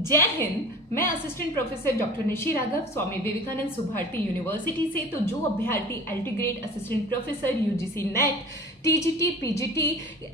जय हिंद। मैं assistant professor doctor Nishi Raghav Swami Vivekanand Subharti university से। तो जो अभ्यर्थी LT grade assistant professor UGC NET, TGT, PGT,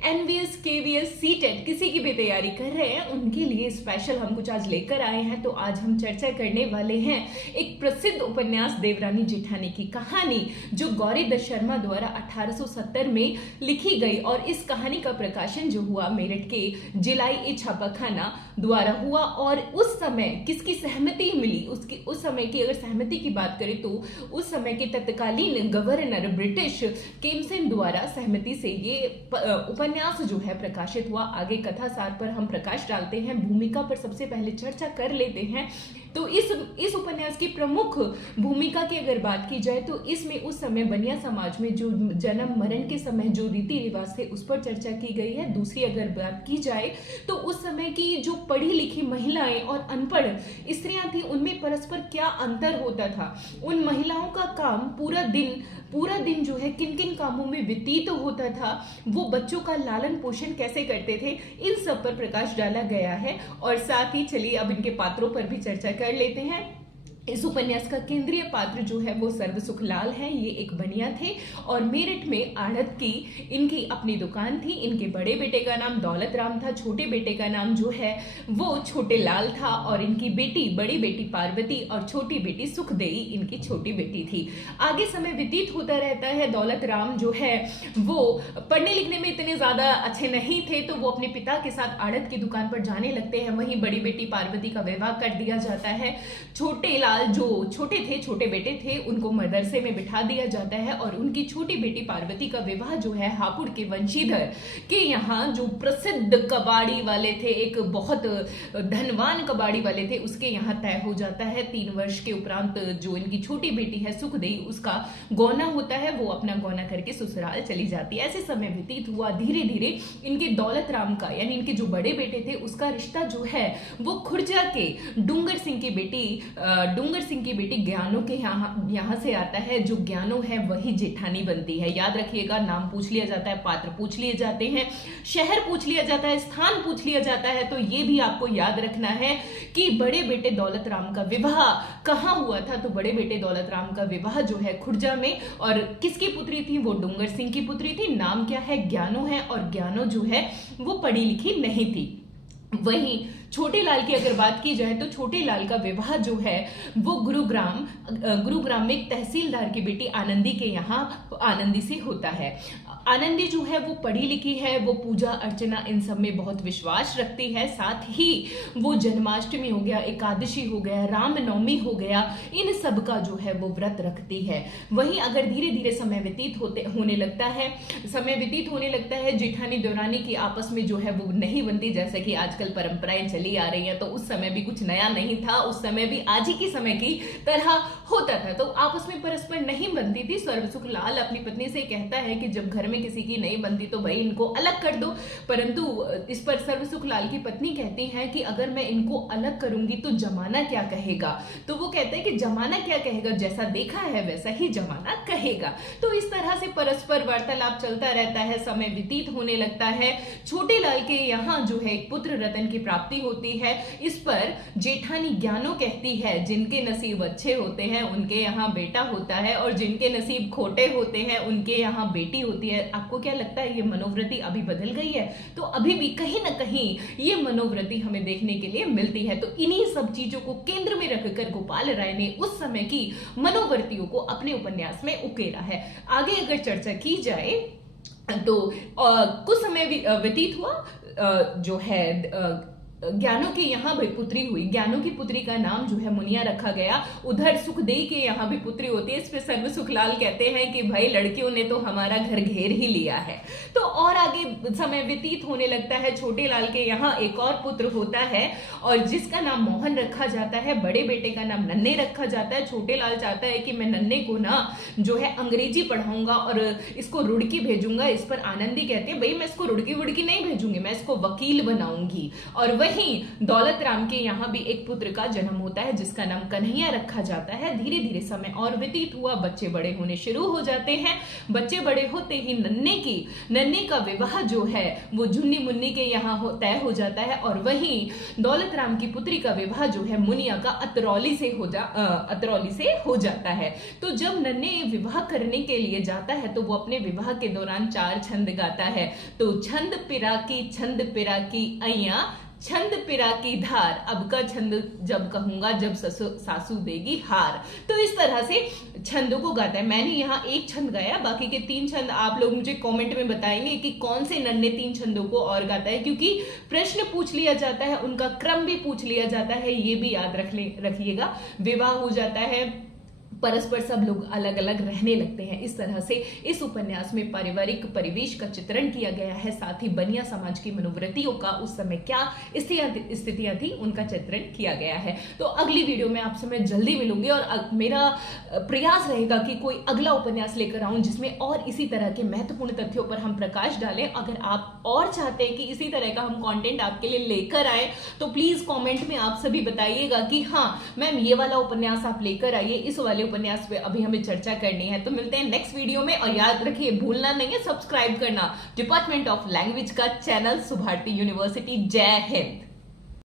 NVS, KVS, CTET किसी की भी तैयारी कर रहे हैं उनके लिए स्पेशल हम कुछ आज लेकर आए हैं। तो आज हम चर्चा करने वाले हैं एक प्रसिद्ध उपन्यास देवरानी जेठानी की कहानी, जो गौरी दत्त शर्मा द्वारा 1870 में लिखी गई। और इस कहानी का प्रकाशन जो हुआ मेरठ के जिलाई छापाखाना द्वारा हुआ। और उस समय किसकी सहमति मिली, उस समय की अगर सहमति की बात करें तो उस समय के तत्कालीन गवर्नर ब्रिटिश केमसेन द्वारा सहमति से ये उपन्यास जो है प्रकाशित हुआ। आगे कथा सार पर हम प्रकाश डालते हैं, भूमिका पर सबसे पहले चर्चा कर लेते हैं। तो इस उपन्यास की प्रमुख भूमिका की अगर बात की जाए तो इसमें उस समय बनिया समाज में जो जन्म मरण के समय जो रीति रिवाज थे उस पर चर्चा की गई है। दूसरी अगर बात की जाए तो उस समय की जो पढ़ी लिखी महिलाएं और अनपढ़ स्त्रियां थी उनमें परस्पर क्या अंतर होता था, उन महिलाओं का काम पूरा दिन जो है किन किन कामों में व्यतीत होता था, वो बच्चों का लालन पोषण कैसे करते थे, इन सब पर प्रकाश डाला गया है। और साथ ही चलिए अब इनके पात्रों पर भी चर्चा कर लेते हैं। इस उपन्यास का केंद्रीय पात्र जो है वो सर्व सुखलाल है। ये एक बनिया थे और मेरठ में आढ़त की इनकी अपनी दुकान थी। इनके बड़े बेटे का नाम दौलत राम था, छोटे बेटे का नाम जो है वो छोटे लाल था। और इनकी बड़ी बेटी पार्वती और छोटी बेटी सुखदेई इनकी छोटी बेटी थी। आगे समय व्यतीत होता रहता है। दौलत राम जो है वो पढ़ने लिखने में इतने ज्यादा अच्छे नहीं थे, तो वो अपने पिता के साथ आढ़त की दुकान पर जाने लगते हैं। वहीं बड़ी बेटी पार्वती का विवाह कर दिया जाता है। छोटे लाल जो छोटे बेटे थे उनको मदरसे में बिठा दिया जाता है। और उनकी छोटी बेटी पार्वती का विवाह जो है हापुड़ के वंशीधर के यहाँ जो प्रसिद्ध कबाड़ी वाले थे, एक बहुत धनवान कबाड़ी वाले थे, उसके यहाँ तय हो जाता है। 3 वर्ष के उपरांत जो इनकी छोटी बेटी है सुखदेई, उसका गौना होता है, वो अपना गौना करके ससुराल चली जाती है। ऐसे समय व्यतीत हुआ। धीरे धीरे इनके दौलत राम का यानी इनके जो बड़े बेटे थे उसका रिश्ता जो है वो खुर्जा के डूंगर सिंह की बेटी ज्ञानो के यहाँ से आता है। जो ज्ञानो है वही जेठानी बनती है। याद रखिएगा, नाम पूछ लिया जाता है, पात्र पूछ लिए जाते हैं, शहर पूछ लिया जाता है, स्थान पूछ लिया जाता है। तो ये भी आपको याद रखना है कि बड़े बेटे दौलत राम का विवाह कहाँ हुआ था। तो बड़े बेटे दौलत राम का विवाह जो है खुर्जा में। और किसकी पुत्री थी? वो डूंगर सिंह की पुत्री थी। नाम क्या है? ज्ञानो है। और ज्ञानो जो है वो पढ़ी लिखी नहीं थी। वहीं छोटे लाल की अगर बात की जाए तो छोटे लाल का विवाह जो है वो गुरुग्राम में एक तहसीलदार की बेटी आनंदी के यहाँ आनंदी से होता है। आनंदी जो है वो पढ़ी लिखी है, वो पूजा अर्चना इन सब में बहुत विश्वास रखती है। साथ ही वो जन्माष्टमी हो गया, एकादशी हो गया, रामनवमी हो गया, इन सब का जो है वो व्रत रखती है। वहीं अगर धीरे धीरे समय व्यतीत होने लगता है जेठानी देवरानी की आपस में जो है वो नहीं बनती, जैसे कि आजकल परंपराएं चली आ रही हैं। तो उस समय भी कुछ नया नहीं था, उस समय भी आज ही के समय की तरह होता था। तो आपस में परस्पर नहीं बनती थी। सर्वसुखलाल अपनी पत्नी से कहता है कि जब घर में किसी की नहीं बनती तो भाई इनको अलग कर दो। परंतु इस पर सर्वसुखलाल की पत्नी कहती है कि अगर मैं इनको अलग करूंगी तो जमाना क्या कहेगा। तो वो कहते हैं कि जमाना क्या कहेगा, जैसा देखा है वैसा ही जमाना कहेगा। तो इस तरह से परस्पर वार्तालाप चलता रहता है, समय व्यतीत होने लगता है। छोटे लाल के यहाँ जो है एक पुत्र रतन की प्राप्ति होती है। इस पर जेठानी ज्ञानो कहती है जिनके नसीब अच्छे होते हैं उनके यहाँ बेटा होता है, और जिनके नसीब खोटे होते हैं उनके यहाँ बेटी होती है। आपको क्या लगता है ये मनोवृत्ति अभी बदल गई है? तो अभी भी कहीं ना कहीं ये मनोवृत्ति हमें देखने के लिए मिलती है। तो इन्हीं सब चीजों को केंद्र में रखकर गोपाल राय ने उस समय की मनोवृत्तियों को अपने उपन्यास में उकेरा है। आगे अगर चर्चा की जाए तो कुछ समय व्यतीत हुआ। जो है ज्ञानो के यहाँ भी पुत्री हुई। ज्ञानो की पुत्री का नाम जो है मुनिया रखा गया। उधर सुखदेई के यहाँ भी पुत्री होती है। इस पे सर्व सुखलाल कहते हैं कि भाई लड़कियों ने तो हमारा घर घेर ही लिया है। तो और आगे समय व्यतीत होने लगता है। छोटे लाल के यहाँ एक और पुत्र होता है और जिसका नाम मोहन रखा जाता है। बड़े बेटे का नाम नन्हे रखा जाता है। छोटे लाल चाहता है कि मैं नन्हे को ना जो है अंग्रेजी पढ़ाऊंगा और इसको रुड़की भेजूंगा। इस पर आनंदी कहती है भाई मैं इसको रुड़की वुड़की नहीं भेजूंगी, मैं इसको वकील बनाऊंगी। और वहीं दौलत राम के यहाँ भी एक पुत्र का जन्म होता है जिसका नाम कन्हैया रखा जाता है। धीरे धीरे समय और व्यतीत हुआ, बच्चे बड़े होने शुरू हो जाते हैं। बच्चे बड़े होते ही नन्हे का विवाह जो है वो झुन्नी मुन्नी के यहाँ तय हो जाता है, और वहीं दौलत राम की पुत्री का विवाह जो है मुनिया का अतरौली से हो जाता है। तो जब नन्हे विवाह करने के लिए जाता है तो वो अपने विवाह के दौरान 4 छंद गाता है। तो छंद पिरा की अइया, छंद पिरा की धार, अब का छंद जब कहूंगा जब सासू देगी हार। तो इस तरह से छंदों को गाता है। मैंने यहाँ एक छंद गाया, बाकी के 3 छंद आप लोग मुझे कमेंट में बताएंगे कि कौन से नन्हे 3 छंदों को और गाता है, क्योंकि प्रश्न पूछ लिया जाता है, उनका क्रम भी पूछ लिया जाता है, ये भी याद रखिएगा। विवाह हो जाता है, परस्पर सब लोग अलग अलग रहने लगते हैं। इस तरह से इस उपन्यास में पारिवारिक परिवेश का चित्रण किया गया है, साथ ही बनिया समाज की मनोवृत्तियों का उस समय क्या स्थितियां थी उनका चित्रण किया गया है। तो अगली वीडियो में आपसे मैं जल्दी मिलूंगी, और मेरा प्रयास रहेगा कि कोई अगला उपन्यास लेकर आऊं जिसमें और इसी तरह के महत्वपूर्ण तथ्यों पर हम प्रकाश डालें। अगर आप और चाहते हैं कि इसी तरह का हम कंटेंट आपके लिए लेकर आए तो प्लीज कमेंट में आप सभी बताइएगा कि हाँ मैम ये वाला उपन्यास आप लेकर आइए, इस वाले उपन्यास पे अभी हमें चर्चा करनी है। तो मिलते हैं नेक्स्ट वीडियो में, और याद रखिए भूलना नहीं है सब्सक्राइब करना डिपार्टमेंट ऑफ लैंग्वेज का चैनल सुभाटी यूनिवर्सिटी। जय हिंद।